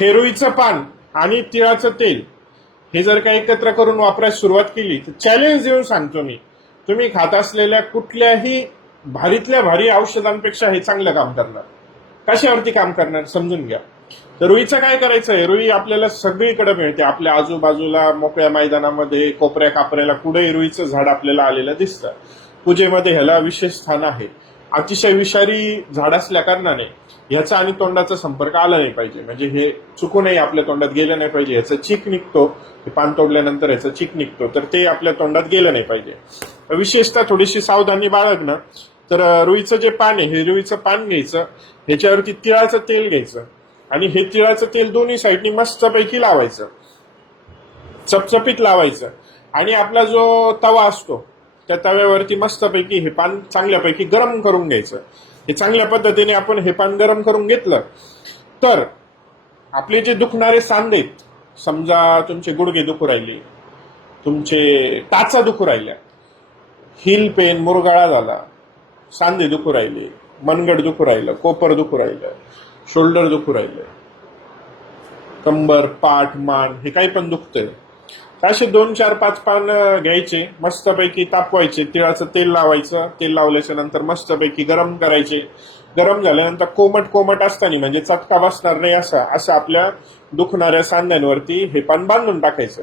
हे रुईचं पान आणि तिळाचं तेल हे जर का एकत्र करून वापरायला सुरुवात केली तर चॅलेंज देऊन सांगतो मी, तुम्ही खात असलेल्या कुठल्याही भारीतल्या भारी औषधांपेक्षा हे चांगलं काम करणार. कशावरती काम करणार समजून घ्या. तर रुईचं काय करायचंय, रुई आपल्याला सगळीकडे मिळते. आपल्या आजूबाजूला मोकळ्या मैदानामध्ये कोपऱ्या कापऱ्याला कुठेही रुईचं झाड आपल्याला आलेलं दिसतं. पूजेमध्ये ह्याला विशेष स्थान आहे. अतिशय विषारी झाड असल्या कारणाने ह्याचा आणि तोंडाचा संपर्क आला नाही पाहिजे, म्हणजे हे चुकूनही आपल्या तोंडात गेलं नाही पाहिजे. ह्याचं चीक निघतो, पान तोडल्यानंतर ह्याचं चीक निघतो, तर ते आपल्या तोंडात गेलं नाही पाहिजे. विशेषतः थोडीशी सावधानी बाळगणं. तर रुईचं जे पान आहे हे रुईचं पान घ्यायचं, ह्याच्यावरती तिळाचं तेल घ्यायचं आणि हे तिळाचं तेल दोन्ही साईडनी मस्तपैकी लावायचं, चपचपीत लावायचं. आणि आपला जो तवा असतो त्या तव्यावरती मस्तपैकी हे पान चांगल्यापैकी गरम करून घ्यायचं. हे चांगल्या पद्धतीने आपण हे पान गरम करून घेतलं तर आपले जे दुखणारे सांधे आहेत, समजा तुमचे गुडघे दुखू राहिले, तुमचे टाचा दुखू राहिल्या, हिल पेन मुरगाळा झाला, सांधे दुखू राहिले, मनगड दुखू राहिलं, कोपर दुखू राहिलं, शोल्डर दुखू राहिलं, कंबर, पाठ, मान हे काही पण दुखतंय, असे 2, 4, 5 पान घ्यायचे, मस्तपैकी तापवायचे, तिळाचं तेल लावायचं. तेल लावल्याच्या नंतर मस्तपैकी गरम करायचे. गरम झाल्यानंतर कोमट असताना, म्हणजे चटका बसणार नाही असं आपल्या दुखणाऱ्या सांध्यांवरती हे पान बांधून टाकायचं.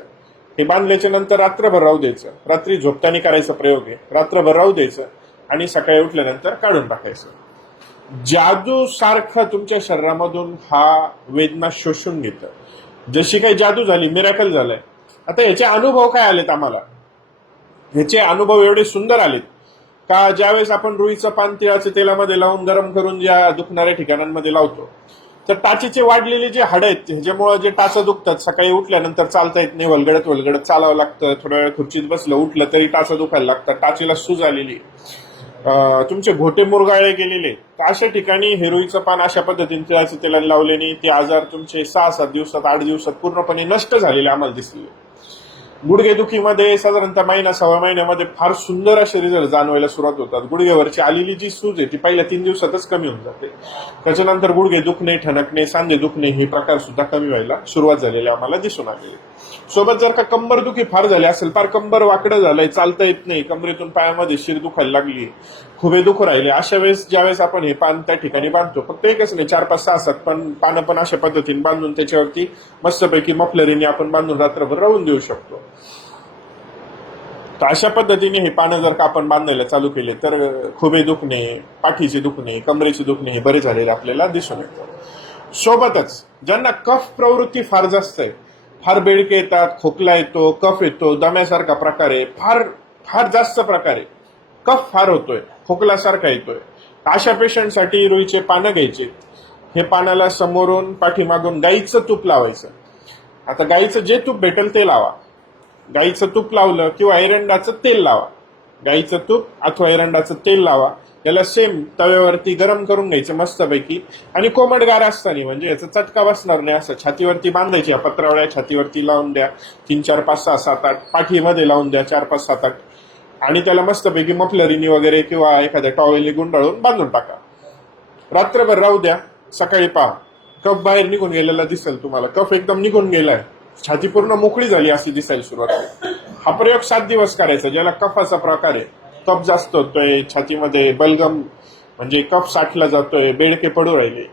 हे बांधल्याच्या नंतर रात्रभर राहू द्यायचं. रात्री झोपताना करायचा प्रयोग आहे. रात्रभर राहू द्यायचं आणि सकाळी उठल्यानंतर काढून टाकायचं. जादू सारखं तुमच्या शरीरामधून हा वेदना शोषून घेतं. जशी काही जादू झाली, मिरॅकल झालंय. आता याचे अनुभव काय आलेत आम्हाला, ह्याचे अनुभव एवढे सुंदर आलेत का ज्यावेळेस आपण रुईचं पान तिळाच्या तेलामध्ये लावून गरम करून ज्या दुखणाऱ्या ठिकाणांमध्ये लावतो, तर टाचेचे वाढलेले जे हाड आहेत ह्याच्यामुळे जे टाचं दुखतात, सकाळी उठल्यानंतर चालता येत नाही, वलगडत चालावं लागतं, थोड्या वेळ खुर्चीत बसलं उठलं तरी टाचं दुखायला लागतं, टाचेला सूज आलेली, तुमचे घोटे मुरगाळले गेलेले, तर अशा ठिकाणी हे रुईचं पान अशा पद्धतीने तिळाच्या तेलाने लावल्याने ते आजार तुमचे 6-7 दिवसात 8 दिवसात पूर्णपणे नष्ट झालेले आम्हाला दिसले. गुडघेदुखीमध्ये साधारणतः महिना 6 महिन्यामध्ये फार सुंदर असे रिझल्ट जाणवायला सुरुवात होतात. गुडघ्यावरची आलेली जी सूज आहे ती पहिल्या 3 दिवसातच कमी होऊन जाते. त्याच्यानंतर गुडघे दुखणे, ठणकणे, सांधे दुखणे हे प्रकार सुद्धा कमी व्हायला सुरुवात झालेली आम्हाला दिसून आलेली. सोबत जर का कंबर दुखी फार झाली असेल, फार कंबर वाकडं झालंय, चालता येत नाही, कमरेतून पायामध्ये शिर दुखायला लागली, खुबे दुखू राहिले, अशा वेळेस ज्यावेळेस आपण हे पान त्या ठिकाणी बांधतो, फक्त एकच नाही 4, 5, 6, 7 पानं पण अशा पद्धतीने बांधून त्याच्यावरती मस्तपैकी मफलरीने आपण बांधून रात्रभर राहून देऊ शकतो. तर अशा पद्धतीने हे पानं जर का आपण बांधायला चालू केले तर खुबे दुखणे, पाठीचे दुखणे, कमरेचे दुखणे हे बरे झालेले आपल्याला दिसून येतात. सोबतच ज्यांना कफ प्रवृत्ती फार जास्त आहे, फार बेडके येतात, खोकला येतो, कफ येतो, दम्यासारखा प्रकार आहे, फार जास्त प्रकार आहे, कफ फार होतोय, खोकल्यासारखा येतोय, अशा पेशंटसाठी रुईचे पानं घ्यायचे. हे पानाला समोरून पाठीमागून गाईचं तूप लावायचं. आता गाईचं जे तूप भेटेल ते लावा. गाईचं तूप लावलं किंवा एरंडाचं तेल लावा. गाईचं तूप अथवा एरंडाचं तेल लावा. त्याला सेम तव्यावरती गरम करून घ्यायचं मस्तपैकी आणि कोमट गार असताना, म्हणजे याचा चटका बसणार नाही असं छातीवरती बांधायची. पत्रावळ्या छातीवरती लावून द्या, 3, 4, 5, 6, 7, 8 पाठीमध्ये लावून द्या, 4, 5, 7, 8 आणि त्याला मस्तपैकी मफलरीनी वगैरे किंवा एखाद्या टॉवेलनी गुंडाळून बांधून टाका. रात्रभर राहू द्या. सकाळी पहा कफ बाहेर निघून गेलेला दिसेल तुम्हाला. कफ एकदम निघून गेलाय, छाती पूर्ण मोकळी झाली अशी दिसायला सुरुवात. हा प्रयोग 7 दिवस करायचा. ज्याला कफाचा प्रकार आहे, कफ जास्त होतोय, छातीमध्ये बलगम म्हणजे कफ साठला जातोय, बेडके पडू राहिले,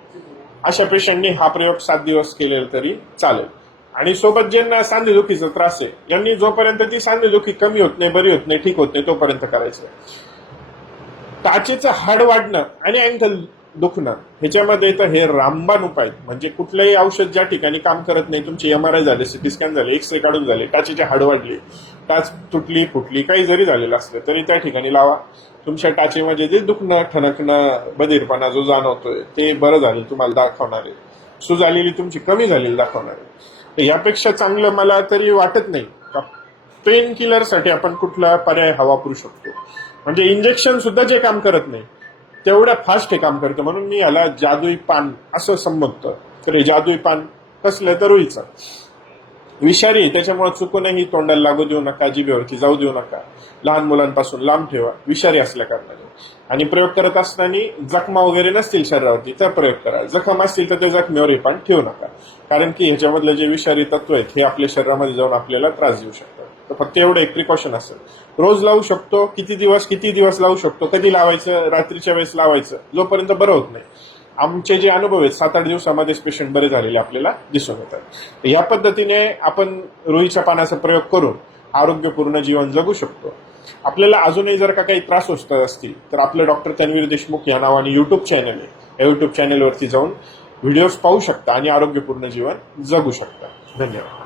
अशा पेशंटने हा प्रयोग 7 दिवस केलेला तरी चालेल. आणि सोबत ज्यांना सांधेदुखीचा त्रास आहे, यांनी जोपर्यंत ती सांधेदुखी कमी होत नाही, बरी होत नाही, ठीक होत नाही, तोपर्यंत करायचं. टाचेचं हाड वाढणं आणि अँकल दुखणं ह्याच्यामध्ये तर हे रामबाण उपाय, म्हणजे कुठलंही औषध ज्या ठिकाणी काम करत नाही, तुमचे MRI झाले, CT स्कॅन झाले, एक्सरे काढून झाले, टाचेचे हाड वाढले, टाच तुटली फुटली काही जरी झालेलं असलं तरी त्या ठिकाणी लावा. तुमच्या टाचेमध्ये जे दुखणं, ठणकणं, बधीरपणा जो जाणवतोय ते बरं झालं तुम्हाला दाखवणार आहे. सूज आलेली तुमची कमी झालेली दाखवणार आहे. यापेक्षा चांगलं मला तरी वाटत नाही का पेन किलरसाठी आपण कुठला पर्याय वापरू शकतो. म्हणजे इंजेक्शन सुद्धा जे काम करत नाही तेवढ्या फास्ट हे काम करतं. म्हणून मी याला जादुई पान असं संबोधतो. तर हे जादुई पान कसलं तर रुईचं. विषारी, त्याच्यामुळे चुकूनही तोंडाला लागू देऊ नका, जिभेवरती जाऊ देऊ नका. लहान मुलांपासून लांब ठेवा, विषारी असल्या कारणाने. आणि प्रयोग करत असताना जखमा वगैरे नसतील शरीरावरती तर प्रयोग करा. जखम असतील तर त्या जखमेवर हे पान ठेवू नका, कारण की ह्याच्यामधले जे विषारी तत्व आहेत हे आपल्या शरीरामध्ये जाऊन आपल्याला त्रास देऊ शकतात. तर फक्त एवढं एक प्रिकॉशन असेल. रोज लावू शकतो, किती दिवस लावू शकतो, कधी लावायचं, रात्रीच्या वेळेस लावायचं, जोपर्यंत बरं होत नाही. आमचे जे अनुभव आहेत 7-8 दिवसामध्येच पेशंट बरे झालेले आपल्याला दिसून येतात. या पद्धतीने आपण रुईच्या पानाचा प्रयोग करून आरोग्यपूर्ण जीवन जगू शकतो. आपल्याला अजूनही जर का काही त्रास होत असतील तर आपलं डॉक्टर तन्वीर देशमुख या नावाने युट्यूब चॅनल आहे. या युट्यूब चॅनलवरती जाऊन व्हिडिओज पाहू शकता आणि आरोग्यपूर्ण जीवन जगू शकता. धन्यवाद.